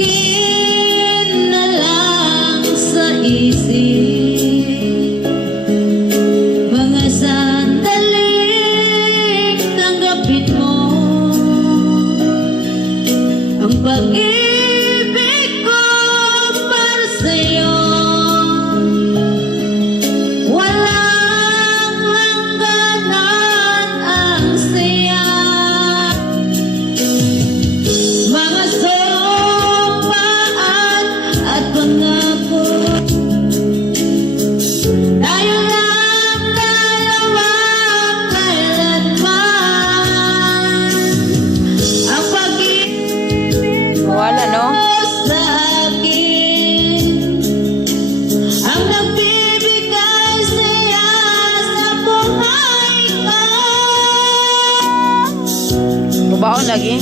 Laging na lang sa isip mga sandaling tanggapin mo ang pag-ibig ko para sa'yo. Walang hangganan ang saya, mga sumpaan at pangako. Tayo lang dalawa kailanman, ang pag-ibig Wala, no? sa akin, ang nagbibigay saya sa buhay ko. Bubaon lagi.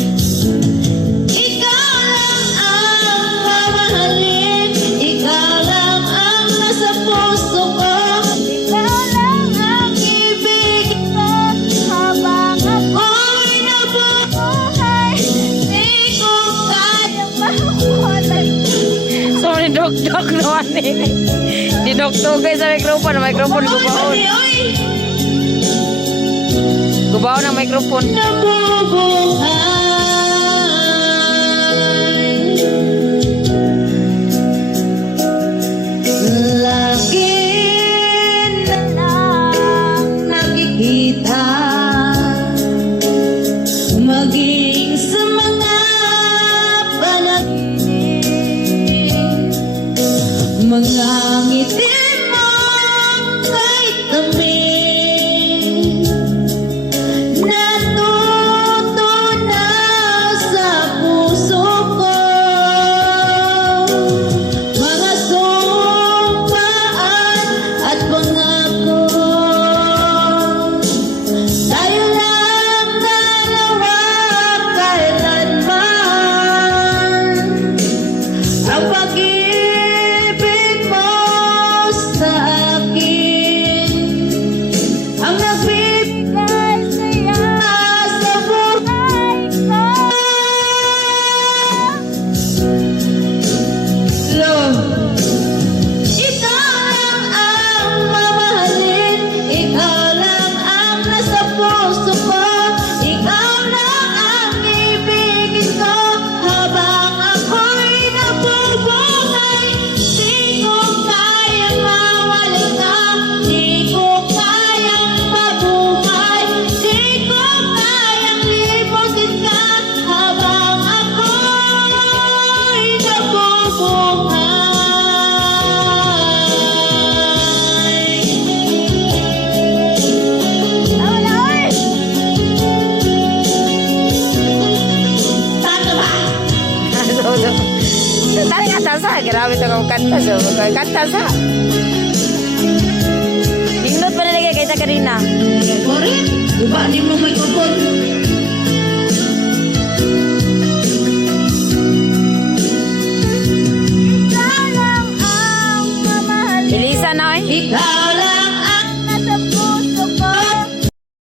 Ikaw lang ang mamahalin, ikaw lang ang nasa puso ko, ikaw lang ang ibig ko habang ako'y nabubuhay. Di ko kayang mahuwalay. Sorry, dok naman eh. Di dok guys sa microphone gubaon. Gubaon ang microphone. Nabubuhay. Lagi na lang nakikita, maging sa mga panaginip, mga ngiti mo kahit tamin, natutunaw sa puso ko, mga sumpaan at pangako. Tayo lang dalawa kailanman, ang pag-ibig mo sa akin, ang nagbibigay saya sa buhay ko. Love, ikaw lang ang mamahalin, ikaw lang ang nasa puso ko, ikaw lang ang ibigin ko habang ako'y nabubuhay. Di ko kayang mawalay ka, di ko kayang mabuhay, di ko kayang limutin ka habang ako'y nabubuhay. Tama ba? Tari kata sa, grabe ito kung kanta sa. Kanta sa. Nindot pa nilagay kita kanina. Sorry, buka din mo microphone.